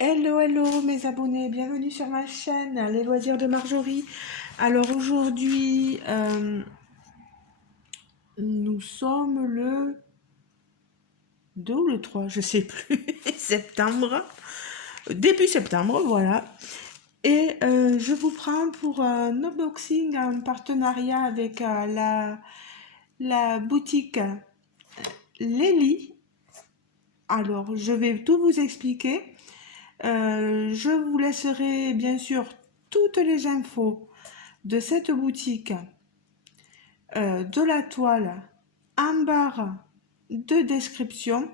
Hello, hello mes abonnés, bienvenue sur ma chaîne Les Loisirs de Marjorie. Alors aujourd'hui, nous sommes le 2 ou le 3, je sais plus, septembre, début septembre, voilà. Et je vous prends pour un unboxing en partenariat avec la boutique Lely. Alors je vais tout vous expliquer. Je vous laisserai bien sûr toutes les infos de cette boutique, de la toile en barre de description.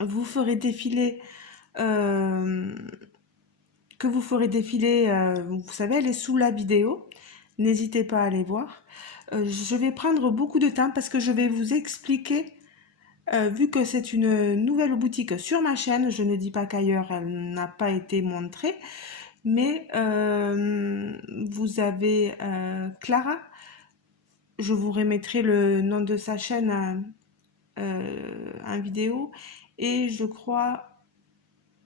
Vous ferez défiler, euh, que vous ferez défiler, vous savez, elle est sous la vidéo. N'hésitez pas à aller voir. Je vais prendre beaucoup de temps parce que je vais vous expliquer. Vu que c'est une nouvelle boutique sur ma chaîne, je ne dis pas qu'ailleurs elle n'a pas été montrée, mais vous avez Clara, je vous remettrai le nom de sa chaîne en vidéo, et je crois,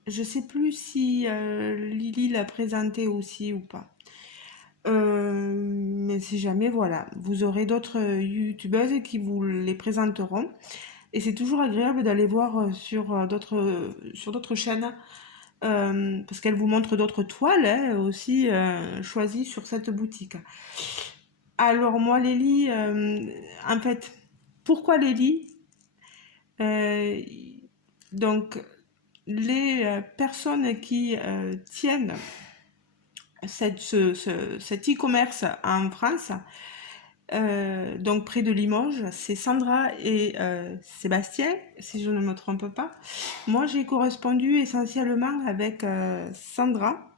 je sais plus si Lily l'a présenté aussi ou pas. Mais si jamais, voilà, vous aurez d'autres youtubeuses qui vous les présenteront. Et c'est toujours agréable d'aller voir sur d'autres chaînes, parce qu'elles vous montrent d'autres toiles hein, aussi choisies sur cette boutique. Alors moi, Lélie, en fait, pourquoi Lélie? Euh, donc, les personnes qui tiennent cet e-commerce en France, donc près de Limoges, c'est Sandra et Sébastien, si je ne me trompe pas. Moi, j'ai correspondu essentiellement avec Sandra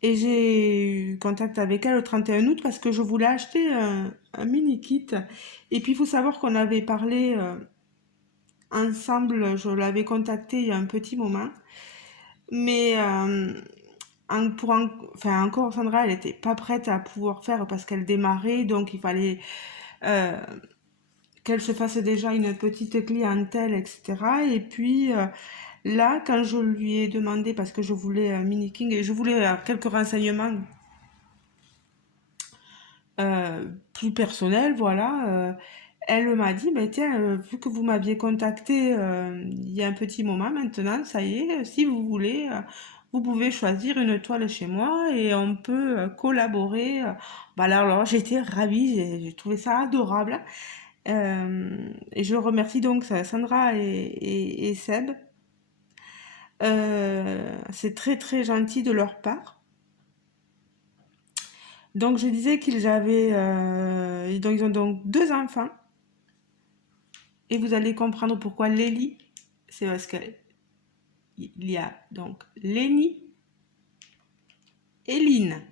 et j'ai eu contact avec elle le 31 août parce que je voulais acheter un mini kit. Et puis, il faut savoir qu'on avait parlé ensemble, je l'avais contacté il y a un petit moment, mais enfin, encore Sandra, elle n'était pas prête à pouvoir faire parce qu'elle démarrait, donc il fallait euh, qu'elle se fasse déjà une petite clientèle, etc. Et puis là, quand je lui ai demandé, parce que je voulais un mini king et je voulais quelques renseignements plus personnels, voilà, elle m'a dit, ben tiens, vu que vous m'aviez contacté il y a un petit moment maintenant, ça y est, si vous voulez, vous pouvez choisir une toile chez moi et on peut collaborer. Bah alors j'étais ravie, j'ai trouvé ça adorable. Et je remercie donc Sandra et Seb. C'est très très gentil de leur part. Donc je disais qu'ils avaient, donc ils ont donc deux enfants. Et vous allez comprendre pourquoi Lélie, c'est parce qu'il y a donc Lénie et Line.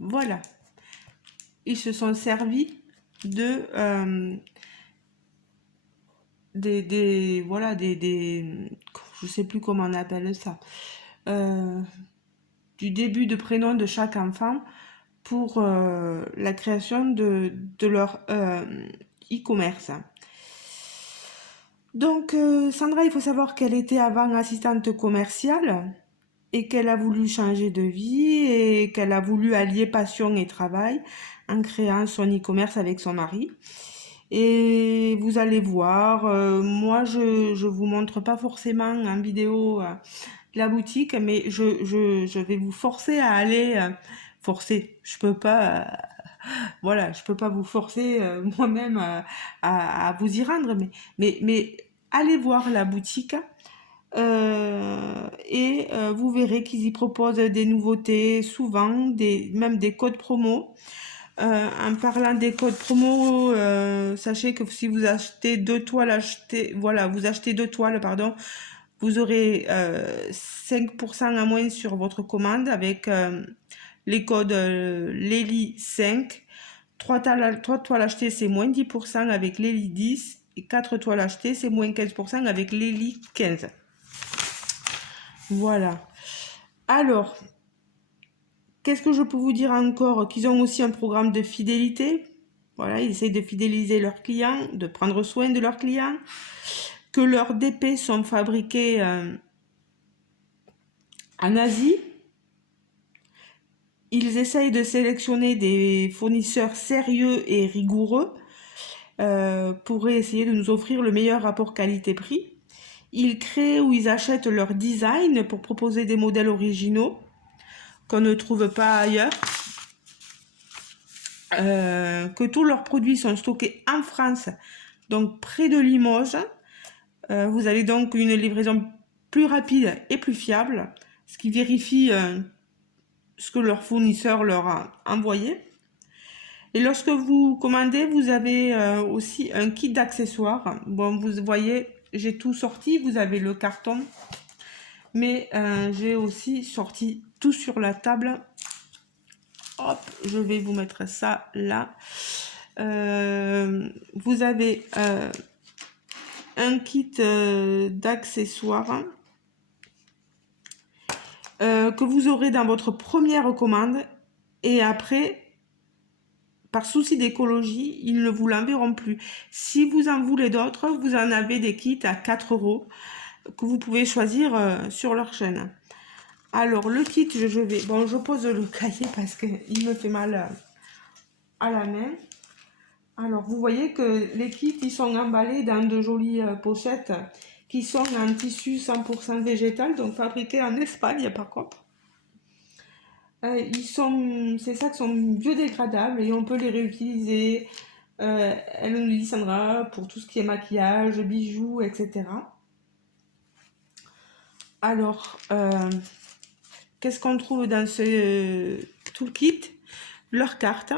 Voilà. Ils se sont servis de voilà je sais plus comment on appelle ça, euh, du début de prénom de chaque enfant pour la création de leur e-commerce. Donc Sandra, il faut savoir qu'elle était avant assistante commerciale et qu'elle a voulu changer de vie et qu'elle a voulu allier passion et travail en créant son e-commerce avec son mari. Et vous allez voir, moi je vous montre pas forcément en vidéo la boutique, mais je vais vous forcer à aller forcer. Je peux pas, voilà, je peux pas vous forcer moi-même à vous y rendre, mais allez voir la boutique. Et vous verrez qu'ils y proposent des nouveautés, souvent même des codes promo. En parlant des codes promo, sachez que si vous achetez voilà, vous achetez deux toiles, pardon, vous aurez 5% à moins sur votre commande avec les codes Lely5. Trois toiles achetées, c'est moins 10% avec Lely10. Et 4 toiles achetées, c'est moins 15% avec Lely15. Voilà. Alors, qu'est-ce que je peux vous dire encore? Qu'ils ont aussi un programme de fidélité. Voilà, ils essayent de fidéliser leurs clients, de prendre soin de leurs clients. Que leurs DP sont fabriqués En Asie, ils essayent de sélectionner des fournisseurs sérieux et rigoureux pour essayer de nous offrir le meilleur rapport qualité-prix. Ils créent ou ils achètent leur design pour proposer des modèles originaux qu'on ne trouve pas ailleurs. Que tous leurs produits sont stockés en France, donc près de Limoges. Vous avez donc une livraison plus rapide et plus fiable, ce qui vérifie ce que leur fournisseur leur a envoyé. Et lorsque vous commandez, vous avez aussi un kit d'accessoires. Bon, vous voyez, j'ai tout sorti. Vous avez le carton, mais j'ai aussi sorti tout sur la table. Hop, je vais vous mettre ça là. Vous avez un kit d'accessoires que vous aurez dans votre première commande, et après, par souci d'écologie, ils ne vous l'enverront plus. Si vous en voulez d'autres, vous en avez des kits à 4 € que vous pouvez choisir sur leur chaîne. Alors le kit, je vais... Bon, je pose le cahier parce qu'il me fait mal à la main. Alors vous voyez que les kits, ils sont emballés dans de jolies pochettes qui sont en tissu 100% végétal, donc fabriqués en Espagne par contre. Ces sacs sont biodégradables et on peut les réutiliser. Elle nous dit Sandra pour tout ce qui est maquillage, bijoux, etc. Alors, qu'est-ce qu'on trouve dans ce toolkit? Leur carte.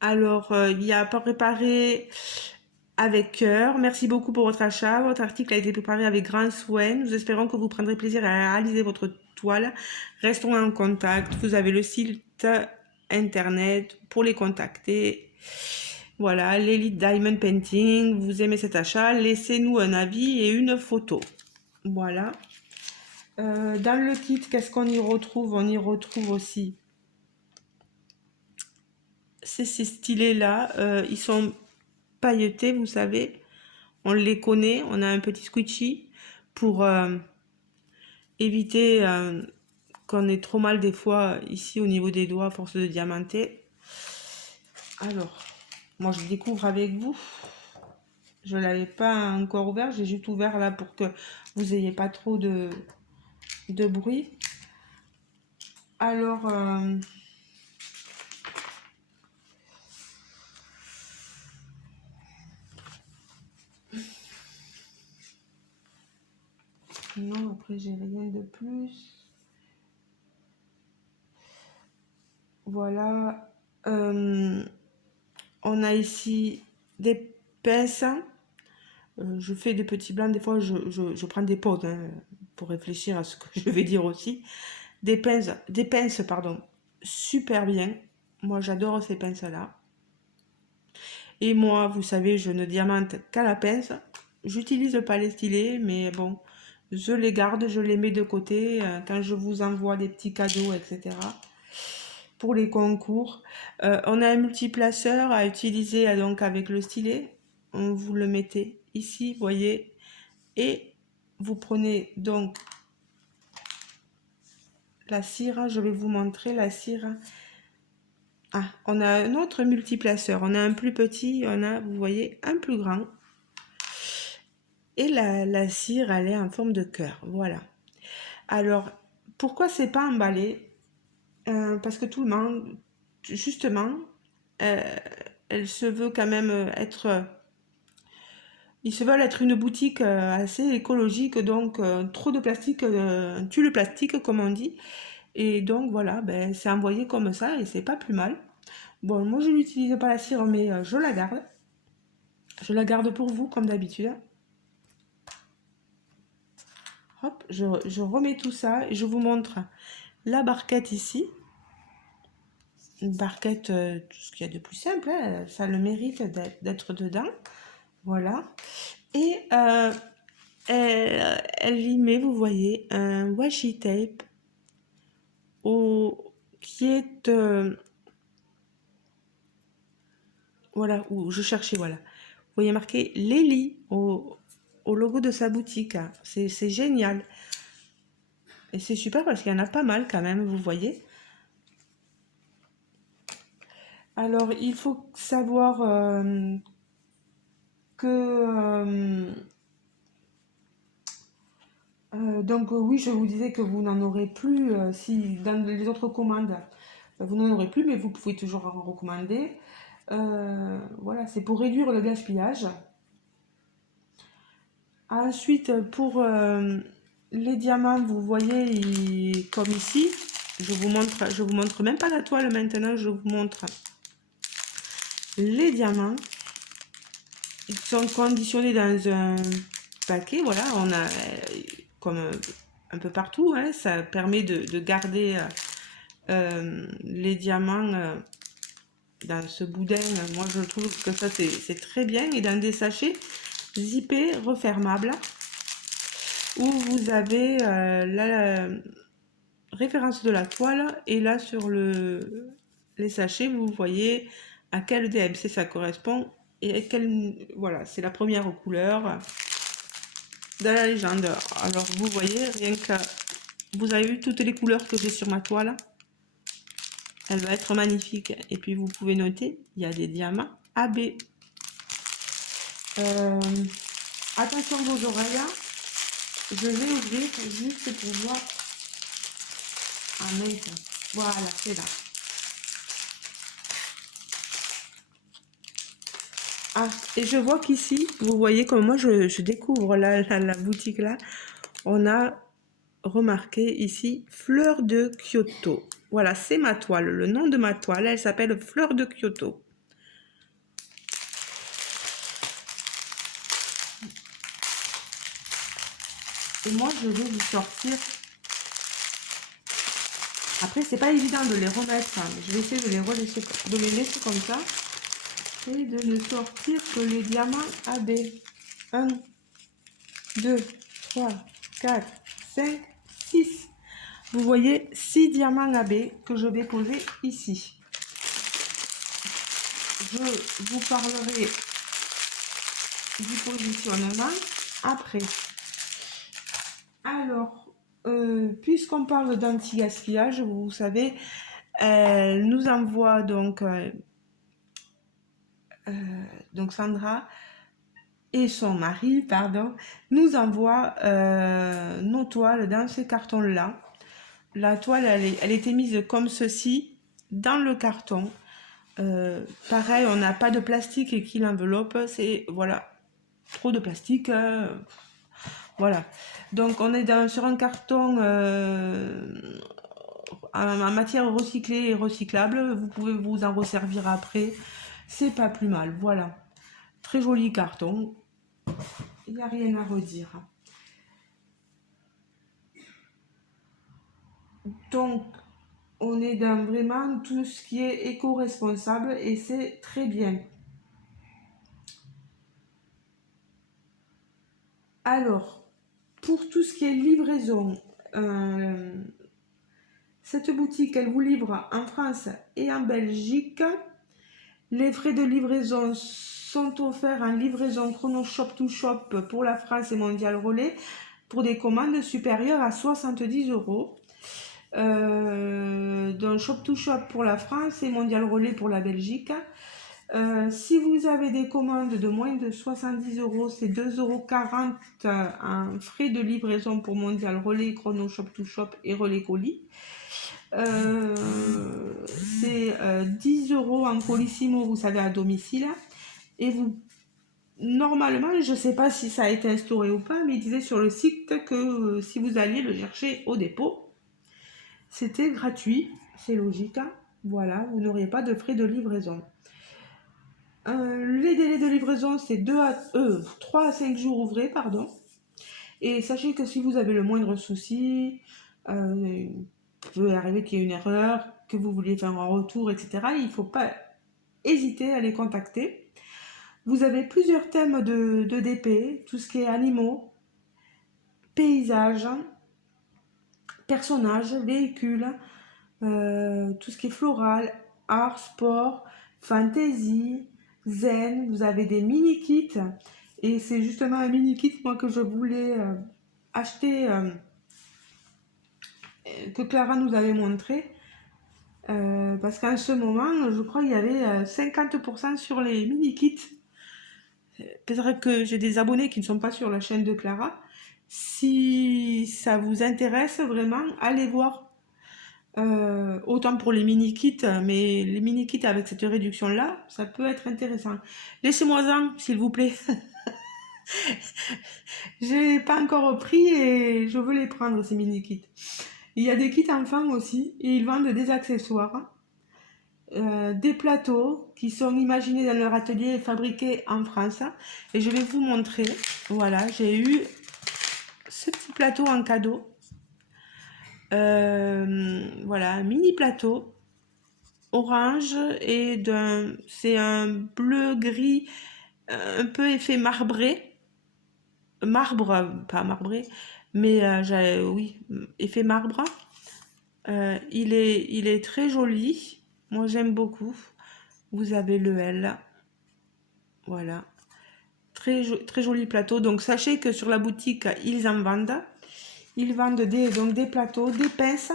Alors, il y a préparé avec cœur. Merci beaucoup pour votre achat. Votre article a été préparé avec grand soin. Nous espérons que vous prendrez plaisir à réaliser votre toile. Restons en contact. Vous avez le site internet pour les contacter. Voilà, l'Elite Diamond Painting. Vous aimez cet achat? Laissez-nous un avis et une photo. Voilà. Dans le kit, qu'est-ce qu'on y retrouve? On y retrouve aussi ces stylés-là. Ils sont pailletés, vous savez. On les connaît. On a un petit squishy pour éviter qu'on ait trop mal des fois ici au niveau des doigts à force de diamanter. Alors, moi je découvre avec vous. Je ne l'avais pas encore ouvert. J'ai juste ouvert là pour que vous n'ayez pas trop de bruit. Alors... non, après j'ai rien de plus. Voilà. On a ici des pinces. Je fais des petits blancs. Des fois, je prends des pauses hein, pour réfléchir à ce que je vais dire aussi. Des pinces, pardon, super bien. Moi, j'adore ces pinces-là. Et moi, vous savez, je ne diamante qu'à la pince. J'utilise pas les stylés, mais bon, je les garde, je les mets de côté quand je vous envoie des petits cadeaux, etc. Pour les concours. On a un multiplaceur à utiliser donc avec le stylet. Vous le mettez ici, voyez, et vous prenez donc la cire. Je vais vous montrer la cire. Ah, on a un autre multiplaceur. On a un plus petit, on a, vous voyez, un plus grand. Et la cire, elle est en forme de cœur. Voilà. Alors, pourquoi c'est pas emballé? Parce que tout le monde, justement, elle se veut quand même être... Ils se veulent être une boutique assez écologique, donc trop de plastique tue le plastique, comme on dit. Et donc voilà, ben, c'est envoyé comme ça et c'est pas plus mal. Bon, moi je n'utilise pas la cire, mais je la garde. Je la garde pour vous, comme d'habitude. Hop, je remets tout ça et je vous montre la barquette ici. Une barquette, tout ce qu'il y a de plus simple, hein, ça le mérite d'être dedans. Voilà. Et elle y met, vous voyez, un washi tape qui est... voilà, où je cherchais, voilà. Vous voyez marqué Lélie au logo de sa boutique. C'est génial. Et c'est super parce qu'il y en a pas mal quand même, vous voyez. Alors, il faut savoir que... donc oui, je vous disais que vous n'en aurez plus si dans les autres commandes, vous n'en aurez plus, mais vous pouvez toujours en recommander. Voilà, c'est pour réduire le gaspillage. Ensuite, pour les diamants, vous voyez, comme ici, je vous montre même pas la toile maintenant, je vous montre les diamants. Ils sont conditionnés dans un paquet, voilà, on a comme un peu partout, hein, ça permet de garder les diamants dans ce boudin. Moi, je trouve que ça, c'est très bien. Et dans des sachets zippés, refermables, où vous avez la référence de la toile, et là, sur les sachets, vous voyez à quel DMC ça correspond, et voilà, c'est la première couleur de la légende. Alors, vous voyez, rien que vous avez vu toutes les couleurs que j'ai sur ma toile. Elle va être magnifique. Et puis vous pouvez noter, il y a des diamants AB. Attention vos oreilles. Je vais ouvrir juste pour voir. Ah mince. Voilà, c'est là. Ah, et je vois qu'ici, vous voyez comme moi je découvre la boutique là. On a remarqué ici Fleur de Kyoto. Voilà, c'est ma toile. Le nom de ma toile, elle s'appelle Fleur de Kyoto. Et moi, je vais vous sortir. Après, c'est pas évident de les remettre. Hein. Je vais essayer de les laisser comme ça. Et de ne sortir que les diamants AB. 1, 2, 3, 4, 5, 6. Vous voyez 6 diamants AB que je vais poser ici. Je vous parlerai du positionnement après. Alors, puisqu'on parle d'anti-gaspillage, vous savez, elle nous envoie donc Sandra et son mari, pardon, nous envoient nos toiles dans ces cartons-là. La toile, elle était mise comme ceci dans le carton. Pareil, on n'a pas de plastique qui l'enveloppe. C'est, voilà, trop de plastique. Voilà. Donc, on est sur un carton en matière recyclée et recyclable. Vous pouvez vous en resservir après. C'est pas plus mal. Voilà. Très joli carton. Il n'y a rien à redire. Donc, on est dans vraiment tout ce qui est éco-responsable et c'est très bien. Alors, pour tout ce qui est livraison, cette boutique, elle vous livre en France et en Belgique. Les frais de livraison sont offerts en livraison chrono shop to shop pour la France et Mondial Relais pour des commandes supérieures à 70 euros. Donc shop to shop pour la France et Mondial Relais pour la Belgique. Si vous avez des commandes de moins de 70 euros, c'est 2,40 € en frais de livraison pour Mondial Relais, Chrono Shop to Shop et Relais Colis. C'est 10 € en Colissimo, vous savez, à domicile. Et vous, normalement, je ne sais pas si ça a été instauré ou pas, mais il disait sur le site que si vous alliez le chercher au dépôt, c'était gratuit. C'est logique. Hein. Voilà, vous n'auriez pas de frais de livraison. Les délais de livraison, c'est 3 à 5 jours ouvrés, pardon. Et sachez que si vous avez le moindre souci, il peut arriver qu'il y ait une erreur, que vous vouliez faire un retour, etc. Il ne faut pas hésiter à les contacter. Vous avez plusieurs thèmes de DP, tout ce qui est animaux, paysages, personnages, véhicules, tout ce qui est floral, art, sport, fantasy, zen. Vous avez des mini-kits Et c'est justement un mini kit, moi, que je voulais acheter, que Clara nous avait montré. Parce qu'en ce moment, je crois qu'il y avait 50% sur les mini kits. Peut-être que j'ai des abonnés qui ne sont pas sur la chaîne de Clara. Si ça vous intéresse vraiment, allez voir. Autant pour les mini-kits, mais les mini-kits avec cette réduction-là, ça peut être intéressant. Laissez-moi-en, s'il vous plaît. J'ai pas encore pris et je veux les prendre, ces mini-kits. Il y a des kits enfants aussi, et ils vendent des accessoires, des plateaux qui sont imaginés dans leur atelier et fabriqués en France. Et je vais vous montrer. Voilà, j'ai eu ce petit plateau en cadeau. Voilà, un mini plateau orange et c'est un bleu gris un peu effet marbré, pas marbré, mais oui, effet marbre. Il est très joli, moi j'aime beaucoup. Vous avez le L, voilà, très joli plateau. Donc sachez que sur la boutique ils en vendent. Ils vendent donc des plateaux, des pinces,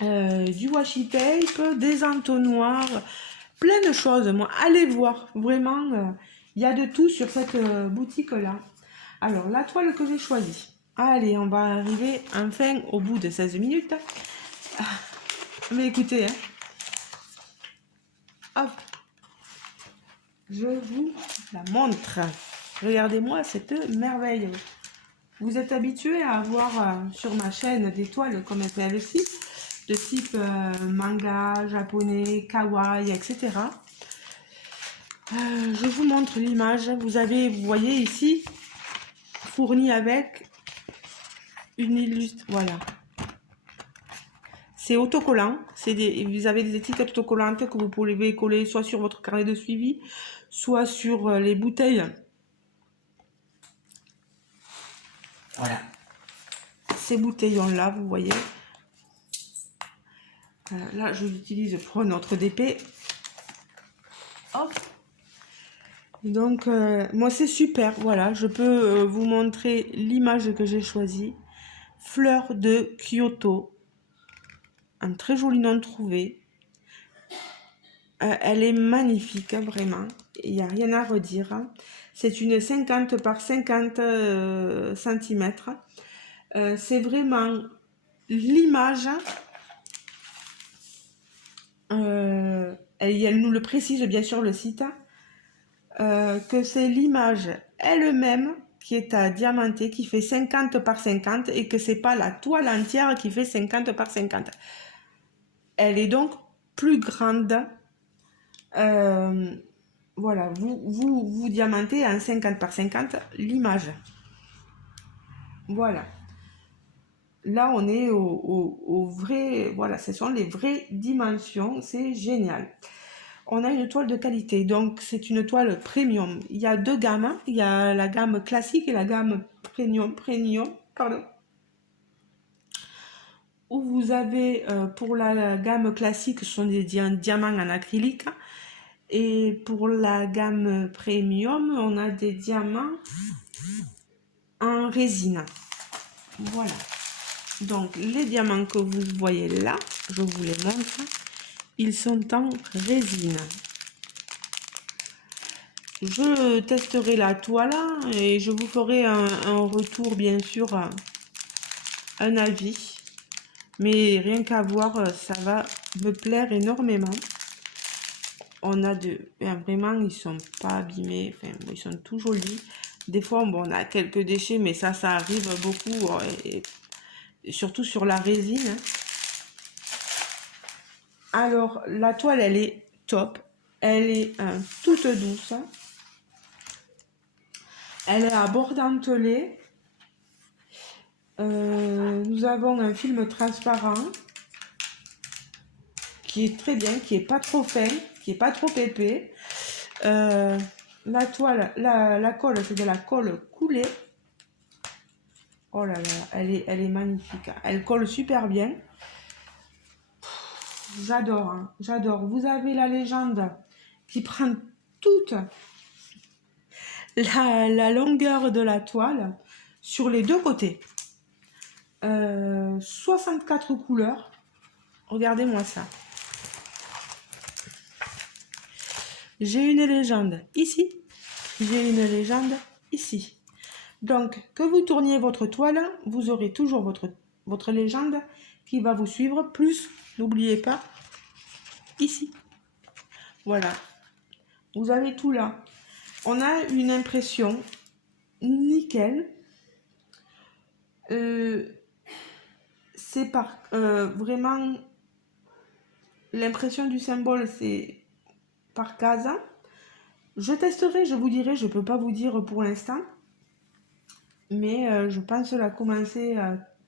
du washi tape, des entonnoirs, plein de choses. Moi, allez voir, vraiment, il y a de tout sur cette boutique-là. Alors, la toile que j'ai choisie. Allez, on va arriver enfin au bout de 16 minutes. Ah, mais écoutez, hein. Hop, je vous la montre. Regardez-moi cette merveille. Vous êtes habitués à avoir sur ma chaîne des toiles comme celle-ci, de type manga, japonais, kawaii, etc. Je vous montre l'image. Vous voyez ici, fourni avec une illustre. Voilà. C'est autocollant. Vous avez des étiquettes autocollantes que vous pouvez coller soit sur votre carnet de suivi, soit sur les bouteilles. Voilà. Ces bouteillons-là, vous voyez. Là, je l'utilise pour notre DP. Hop. Donc, moi, c'est super. Voilà, je peux vous montrer l'image que j'ai choisie. Fleur de Kyoto. Un très joli nom trouvé. Elle est magnifique, hein, vraiment. Il n'y a rien à redire. Hein. C'est une 50 par 50 cm. C'est vraiment l'image. Elle nous le précise bien sûr le site. Que c'est l'image elle-même qui est à diamanter, qui fait 50 par 50 et que c'est pas la toile entière qui fait 50 par 50. Elle est donc plus grande. Voilà, vous diamantez en 50 par 50 l'image. Voilà. Là, on est au vrai. Voilà, ce sont les vraies dimensions. C'est génial. On a une toile de qualité, donc c'est une toile premium. Il y a deux gammes. Il y a la gamme classique et la gamme premium, pardon. Où vous avez, pour la gamme classique, ce sont des diamants en acrylique. Et pour la gamme premium, on a des diamants en résine. Voilà. Donc, les diamants que vous voyez là, je vous les montre, ils sont en résine. Je testerai la toile et je vous ferai un retour, bien sûr, un avis. Mais rien qu'à voir, ça va me plaire énormément. On a vraiment, ils sont pas abîmés, enfin, ils sont tout jolis. Des fois, bon, on a quelques déchets, mais ça arrive beaucoup, et surtout sur la résine. Alors, la toile, elle est top. Elle est toute douce. Elle est à bord dentelé. Nous avons un film transparent qui est très bien, qui est pas trop fin, qui est pas trop épais. La toile, la colle, c'est de la colle coulée. Oh là là, elle est magnifique. Elle colle super bien. J'adore, hein, j'adore. Vous avez la légende qui prend toute la longueur de la toile sur les deux côtés. 64 couleurs. Regardez-moi ça. J'ai une légende ici. J'ai une légende ici. Donc, que vous tourniez votre toile, vous aurez toujours votre légende qui va vous suivre. Plus, n'oubliez pas, ici. Voilà. Vous avez tout là. On a une impression nickel. C'est par vraiment l'impression du symbole, c'est par case. Je testerai, je vous dirai, je peux pas vous dire pour l'instant, mais je pense la commencer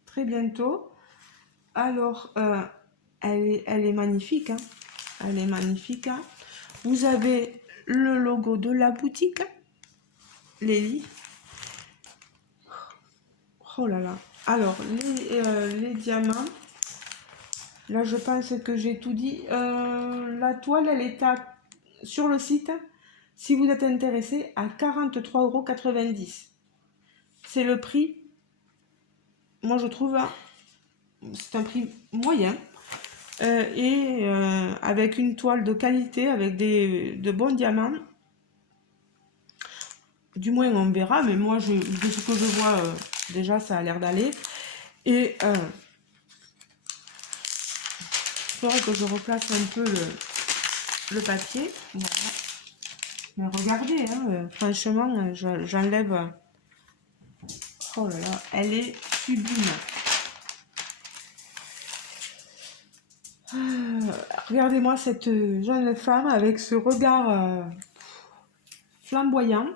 très bientôt. Alors, elle est magnifique, hein. Elle est magnifique, hein. Vous avez le logo de la boutique, Lélie. Oh là là. Alors, les diamants. Là, je pense que j'ai tout dit. La toile, elle est sur le site, si vous êtes intéressé, à 43,90 €. C'est le prix, moi je trouve, hein, c'est un prix moyen. Avec une toile de qualité, avec de bons diamants. Du moins, on verra, mais moi, de ce que je vois, déjà, ça a l'air d'aller. Et il faudrait que je replace un peu le papier. Voilà. Mais regardez, hein, franchement, j'enlève. Oh là là, elle est sublime. Regardez-moi cette jeune femme avec ce regard flamboyant.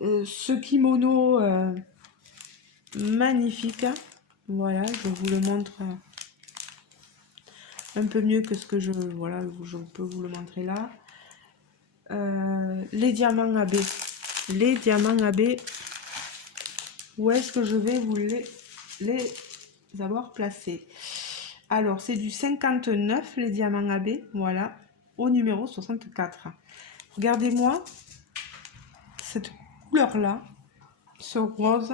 Ce kimono magnifique. Voilà, je vous le montre un peu mieux que ce que je peux vous le montrer là. Les diamants AB. Les diamants AB. Où est-ce que je vais vous les avoir placés? Alors, c'est du 59, les diamants AB. Voilà, au numéro 64. Regardez-moi cette couleur-là, ce rose.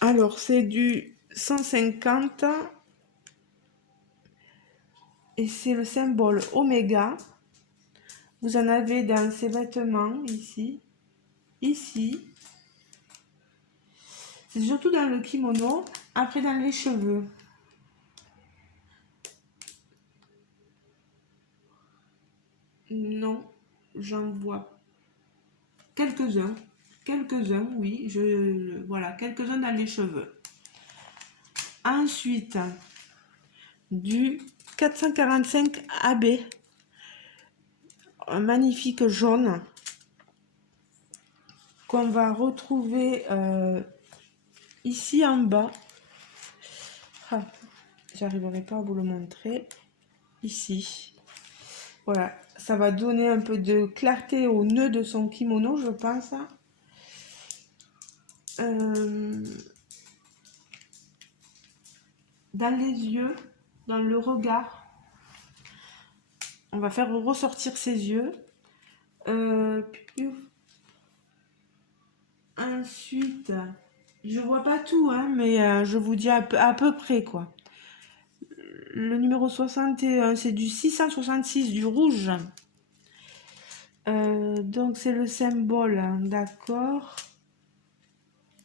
Alors, c'est du 150 et c'est le symbole Oméga. Vous en avez dans ces vêtements, ici, ici. C'est surtout dans le kimono, après dans les cheveux. Non, j'en vois quelques-uns. Quelques-uns, oui. Voilà, quelques-uns dans les cheveux. Ensuite, du 445 AB. Un magnifique jaune qu'on va retrouver ici en bas. Ah, j'arriverai pas à vous le montrer. Ici. Voilà, ça va donner un peu de clarté au nœud de son kimono, je pense. Dans les yeux, dans le regard. On va faire ressortir ses yeux. Ensuite, je vois pas tout, hein, mais je vous dis à peu près, quoi. Le numéro 61, c'est du 666, du rouge. Donc, c'est le symbole, hein, d'accord.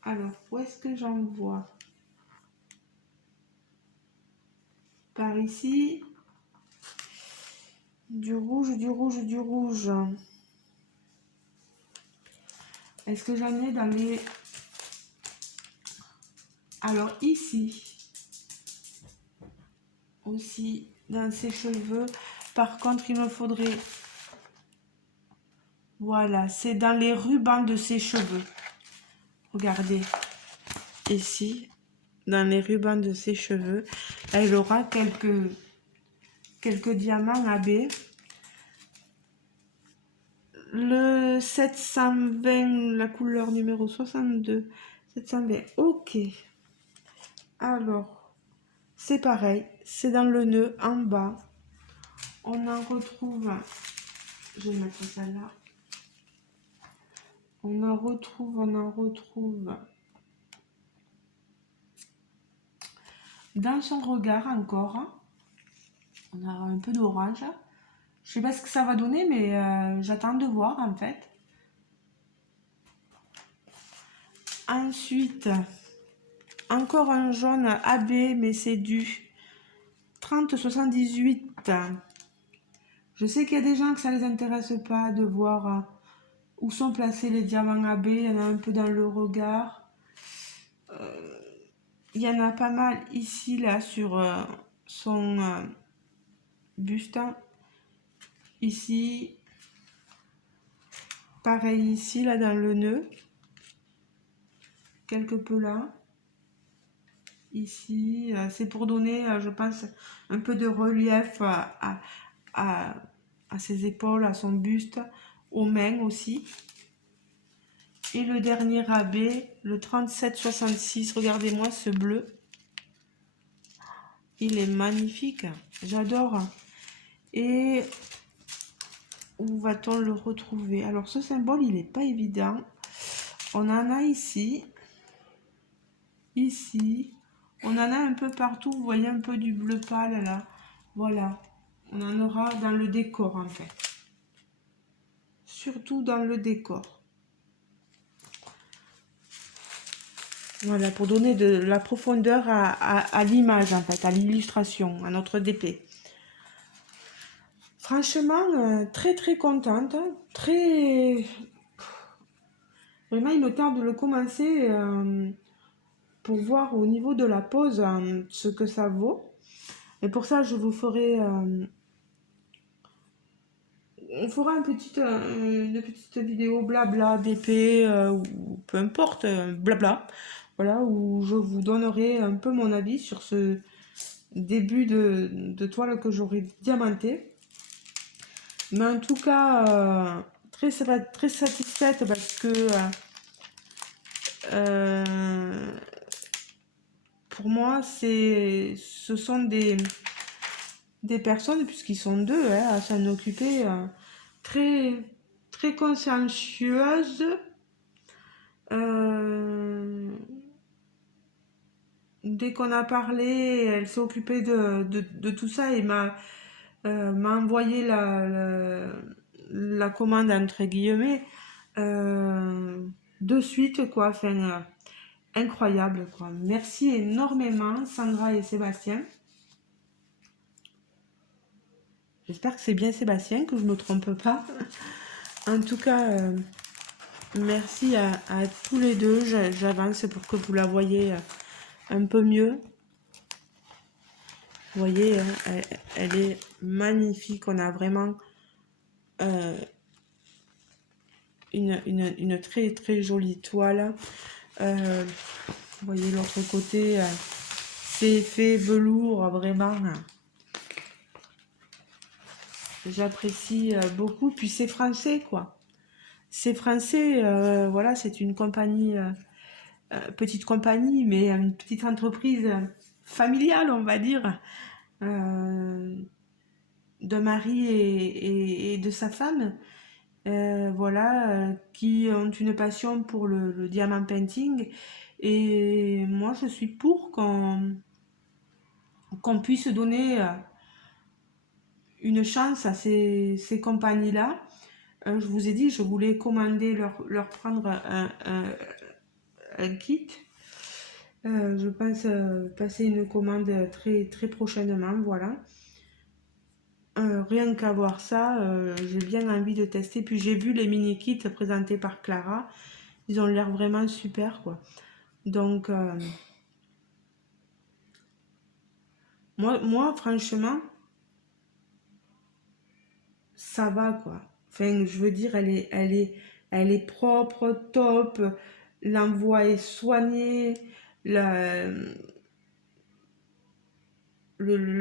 Alors, où est-ce que j'en vois? Par ici. Du rouge, du rouge, du rouge. Est-ce que j'en ai dans les... Alors, ici. Aussi, dans ses cheveux. Par contre, il me faudrait... Voilà, c'est dans les rubans de ses cheveux. Regardez. Ici, dans les rubans de ses cheveux. Elle aura quelques diamants AB. Le 720, la couleur numéro 62. 720, ok. Alors, c'est pareil. C'est dans le nœud, en bas. On en retrouve... Je vais mettre ça là. On en retrouve dans son regard encore. On a un peu d'orange. Je sais pas ce que ça va donner, mais j'attends de voir en fait. Ensuite, encore un jaune AB, mais c'est du 3078. Je sais qu'il y a des gens que ça les intéresse pas de voir où sont placés les diamants AB. Il y en a un peu dans le regard. Il y en a pas mal ici, là, sur son buste. Ici. Pareil ici, là, dans le nœud. Quelque peu là. Ici, c'est pour donner, je pense, un peu de relief à ses épaules, à son buste, aux mains aussi. Et le dernier AB, le 3766, regardez-moi ce bleu. Il est magnifique, j'adore. Et où va-t-on le retrouver? Alors ce symbole, il n'est pas évident. On en a ici, ici. On en a un peu partout, vous voyez un peu du bleu pâle là. Voilà, on en aura dans le décor en fait. Surtout dans le décor. Voilà, pour donner de la profondeur à l'image en fait, à l'illustration, à notre DP. Franchement, très très contente, très... Vraiment, il me tarde de le commencer pour voir au niveau de la pose ce que ça vaut. Et pour ça, je vous ferai... on fera une petite vidéo blabla, DP, ou peu importe, blabla. Voilà, où je vous donnerai un peu mon avis sur ce début de toile que j'aurai diamanté. Mais en tout cas, très satisfaite parce que pour moi, ce sont des personnes, puisqu'ils sont deux à s'en occuper, très, très consciencieuses. Dès qu'on a parlé, elle s'est occupée de tout ça et m'a envoyé la commande entre guillemets de suite quoi. Enfin, incroyable quoi. Merci énormément Sandra et Sébastien. J'espère que c'est bien Sébastien, que je ne me trompe pas. En tout cas, merci à tous les deux. J'avance pour que vous la voyez un peu mieux. Vous voyez, elle est magnifique. On a vraiment une très très jolie toile. Vous voyez l'autre côté, c'est fait velours, vraiment. J'apprécie beaucoup. Puis c'est français, quoi. C'est français, voilà, c'est une compagnie, petite compagnie, mais une petite entreprise familiale, on va dire, de mari et de sa femme. Voilà, qui ont une passion pour le diamant painting. Et moi, je suis pour qu'on puisse donner une chance à ces compagnies-là. Je vous ai dit, je voulais commander, leur prendre un kit. Je pense passer une commande très, très prochainement, voilà. Rien qu'à voir ça, j'ai bien envie de tester. Puis j'ai vu les mini-kits présentés par Clara. Ils ont l'air vraiment super, quoi. Donc, moi, franchement, ça va, quoi. Enfin, je veux dire, elle est propre, top. L'envoi est soigné. Le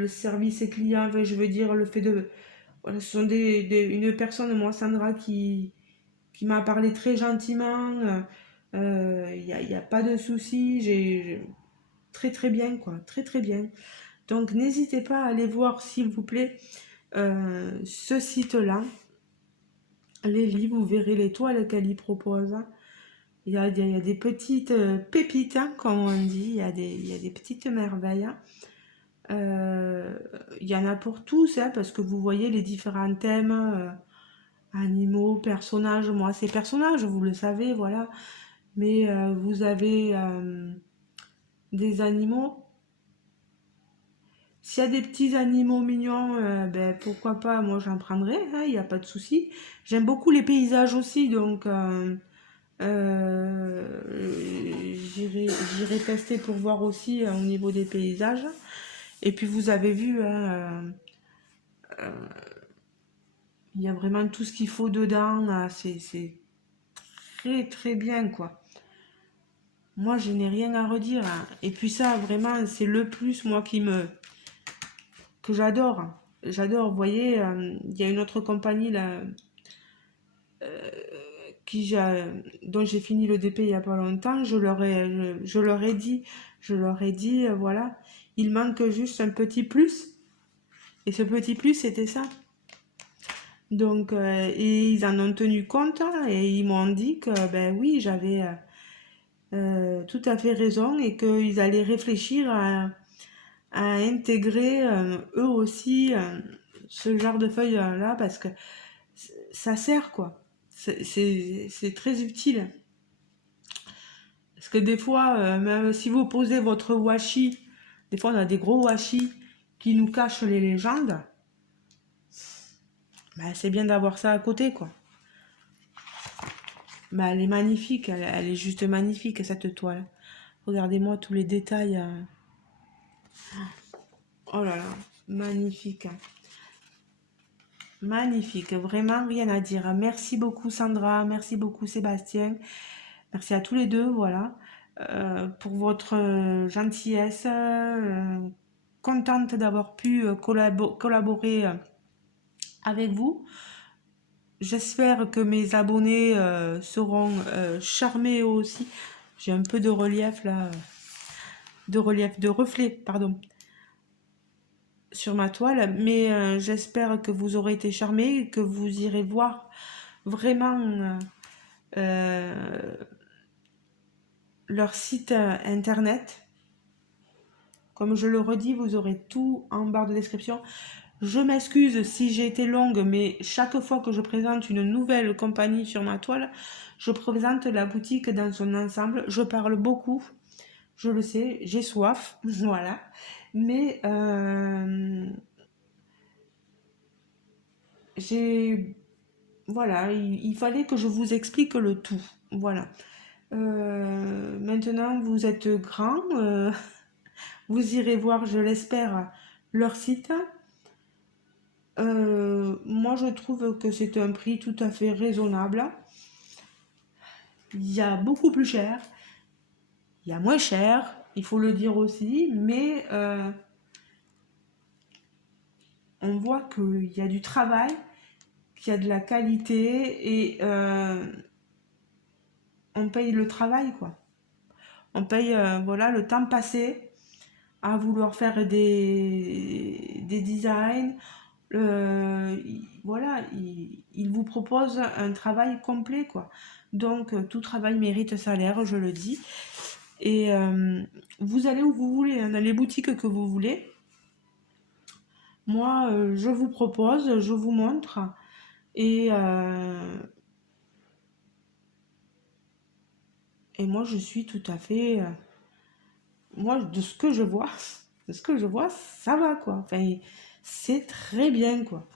service client, enfin, je veux dire, le fait de... Voilà, ce sont une personne, moi, Sandra, qui m'a parlé très gentiment. Y a pas de souci. Très, très bien, quoi. Très, très bien. Donc, n'hésitez pas à aller voir, s'il vous plaît, ce site-là. Les livres, vous verrez les toiles qu'elle y propose. il y a des petites pépites, hein, comme on dit, il y a des petites merveilles, hein. Il y en a pour tous, hein, parce que vous voyez les différents thèmes, animaux, personnages. Moi, c'est personnages, vous le savez, voilà. Mais vous avez des animaux. S'il y a des petits animaux mignons, ben, pourquoi pas, moi j'en prendrai, hein, il n'y a pas de souci. J'aime beaucoup les paysages aussi, donc j'irai tester pour voir aussi au niveau des paysages. Et puis vous avez vu, hein, il y a vraiment tout ce qu'il faut dedans, c'est très très bien quoi. Moi je n'ai rien à redire, hein. Et puis ça vraiment c'est le plus moi que j'adore. J'adore, vous voyez, il y a une autre compagnie là, dont j'ai fini le DP il y a pas longtemps, je leur ai dit, voilà, il manque juste un petit plus. Et ce petit plus, c'était ça. Donc, et ils en ont tenu compte hein, et ils m'ont dit que, ben oui, j'avais tout à fait raison et qu'ils allaient réfléchir à intégrer eux aussi ce genre de feuilles-là parce que ça sert, quoi. C'est très utile. Parce que des fois, même si vous posez votre washi, des fois on a des gros washi qui nous cachent les légendes, bah, c'est bien d'avoir ça à côté, quoi. Bah, elle est magnifique, elle est juste magnifique, cette toile. Regardez-moi tous les détails. Oh là là, magnifique. Magnifique, vraiment rien à dire. Merci beaucoup Sandra, merci beaucoup Sébastien. Merci à tous les deux, voilà, pour votre gentillesse. Contente d'avoir pu collaborer avec vous. J'espère que mes abonnés seront charmés aussi. J'ai un peu de relief là, de reflet, pardon, sur ma toile, mais j'espère que vous aurez été charmés, que vous irez voir vraiment leur site internet. Comme je le redis, vous aurez tout en barre de description. Je m'excuse si j'ai été longue, mais chaque fois que je présente une nouvelle compagnie sur ma toile, je présente la boutique dans son ensemble. Je parle beaucoup, je le sais, j'ai soif, voilà. Mais voilà, il fallait que je vous explique le tout, voilà. Maintenant, vous êtes grands, vous irez voir, je l'espère, leur site. Moi, je trouve que c'est un prix tout à fait raisonnable. Il y a beaucoup plus cher, il y a moins cher, il faut le dire aussi, mais on voit qu'il y a du travail, qu'il y a de la qualité et on paye le travail, quoi. On paye voilà, le temps passé à vouloir faire des designs. Voilà, il vous propose un travail complet, quoi. Donc, tout travail mérite salaire, je le dis. Et vous allez où vous voulez, hein, dans les boutiques que vous voulez. Moi, je vous propose, je vous montre. Et, et moi, je suis tout à fait... moi, de ce que je vois, de ce que je vois, ça va, quoi. Enfin, c'est très bien, quoi.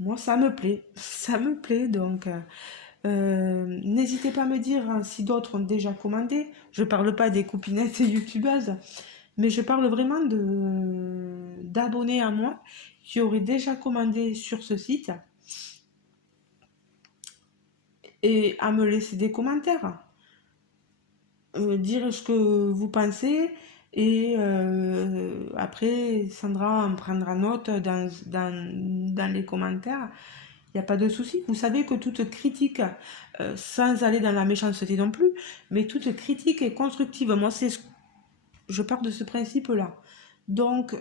Moi, ça me plaît. Ça me plaît, donc... n'hésitez pas à me dire hein, si d'autres ont déjà commandé. Je parle pas des copinettes youtubeuses, mais je parle vraiment d'abonnés à moi qui auraient déjà commandé sur ce site et à me laisser des commentaires, dire ce que vous pensez et après Sandra en prendra note dans les commentaires. Il n'y a pas de souci. Vous savez que toute critique, sans aller dans la méchanceté non plus, mais toute critique est constructive. Moi, je pars de ce principe-là. Donc,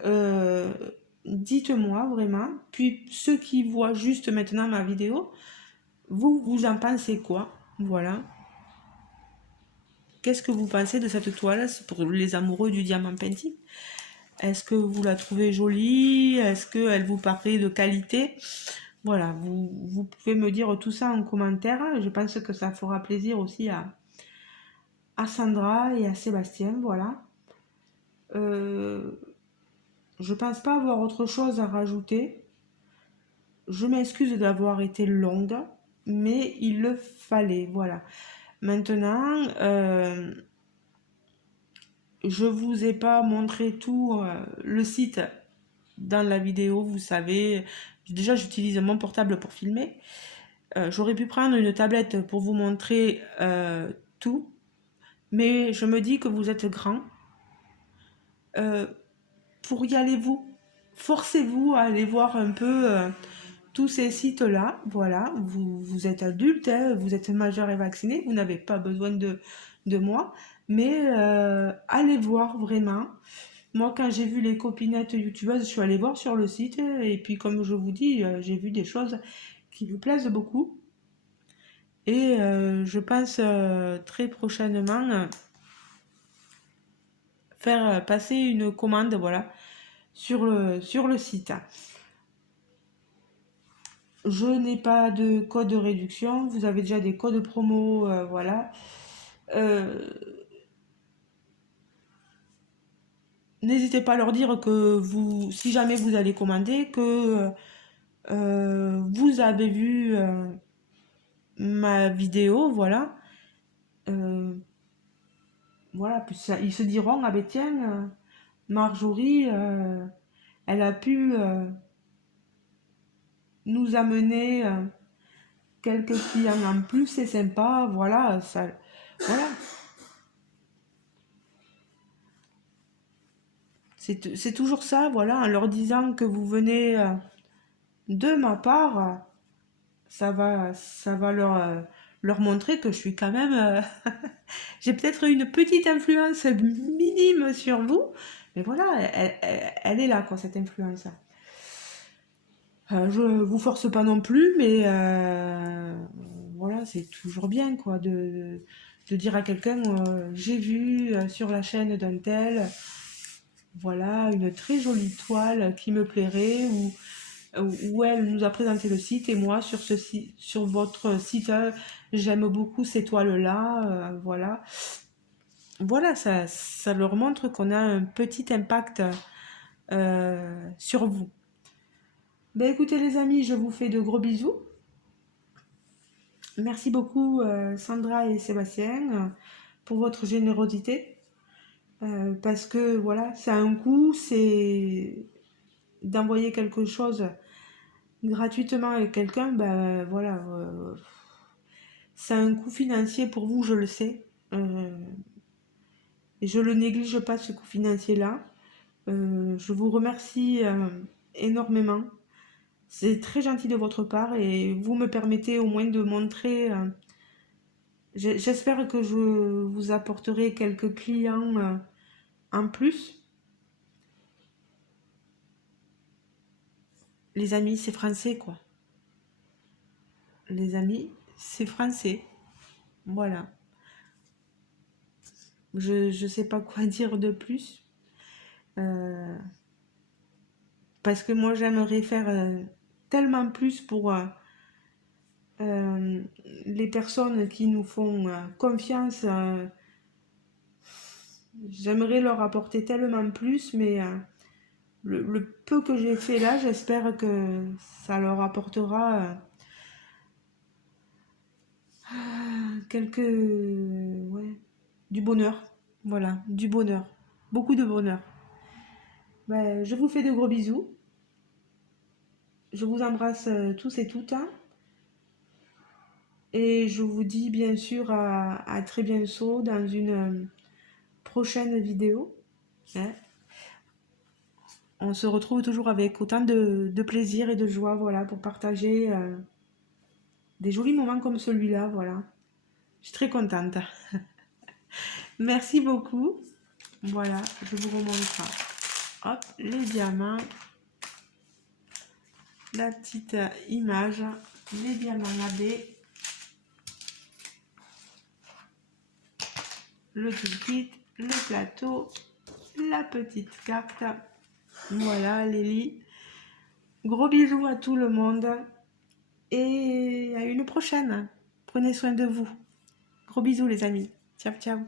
dites-moi vraiment. Puis, ceux qui voient juste maintenant ma vidéo, vous en pensez quoi? Voilà. qu'est-ce que vous pensez de cette toile pour les amoureux du diamant painting? Est-ce que vous la trouvez jolie? Est-ce qu'elle vous paraît de qualité? Voilà, vous pouvez me dire tout ça en commentaire. Je pense que ça fera plaisir aussi à Sandra et à Sébastien. Voilà. Je pense pas avoir autre chose à rajouter. Je m'excuse d'avoir été longue, mais il le fallait. Voilà. Maintenant, je vous ai pas montré tout le site dans la vidéo, vous savez. Déjà, j'utilise mon portable pour filmer. J'aurais pu prendre une tablette pour vous montrer tout, mais je me dis que vous êtes grand pour y aller vous. Forcez-vous à aller voir un peu tous ces sites-là. Voilà, vous êtes adulte, hein, vous êtes majeur et vacciné, vous n'avez pas besoin de moi, mais allez voir vraiment. Moi, quand j'ai vu les copinettes youtubeuses, je suis allée voir sur le site et puis comme je vous dis, j'ai vu des choses qui me plaisent beaucoup. Et je pense très prochainement faire passer une commande, voilà, sur le site. Je n'ai pas de code de réduction, vous avez déjà des codes promo, voilà. Euh, N'hésitez pas à leur dire que vous, si jamais vous allez commander, que vous avez vu ma vidéo, voilà. Euh, voilà, puis ils se diront, ah ben tiens, Marjorie, elle a pu nous amener quelques clients en plus, c'est sympa, voilà, ça, voilà. C'est toujours ça, voilà, en leur disant que vous venez de ma part, ça va leur montrer que je suis quand même, j'ai peut-être une petite influence minime sur vous, mais voilà, elle est là, quoi, cette influence. Je vous force pas non plus, mais voilà, c'est toujours bien quoi de dire à quelqu'un j'ai vu sur la chaîne d'un tel, voilà, une très jolie toile qui me plairait, ou elle nous a présenté le site et moi sur sur votre site, j'aime beaucoup ces toiles-là, voilà. Voilà, ça leur montre qu'on a un petit impact sur vous. Ben écoutez les amis, je vous fais de gros bisous. Merci beaucoup Sandra et Sébastien pour votre générosité. Parce que voilà, ça a un coût, c'est d'envoyer quelque chose gratuitement à quelqu'un, ben voilà, ça a un coût financier pour vous, je le sais. Et je le néglige pas ce coût financier-là. Je vous remercie énormément. C'est très gentil de votre part et vous me permettez au moins de montrer. J'espère que je vous apporterai quelques clients en plus. Les amis, c'est français quoi. Les amis, c'est français. Voilà. Je sais pas quoi dire de plus. Euh, Parce que moi, j'aimerais faire tellement plus pour euh, les personnes qui nous font confiance. J'aimerais leur apporter tellement plus, mais le peu que j'ai fait là, j'espère que ça leur apportera quelques... ouais, du bonheur. Voilà, du bonheur. Beaucoup de bonheur. Ben, je vous fais de gros bisous. Je vous embrasse tous et toutes, hein. Et je vous dis bien sûr à très bientôt dans une prochaine vidéo, hein. On se retrouve toujours avec autant de plaisir et de joie, voilà, pour partager des jolis moments comme celui-là, voilà. Je suis très contente. Merci beaucoup. Voilà, je vous remontre. Hop, les diamants. La petite image. Les diamants AB. le toolkit, le plateau, la petite carte. Voilà, Lélie. Gros bisous à tout le monde et à une prochaine. Prenez soin de vous. Gros bisous les amis. Ciao, ciao.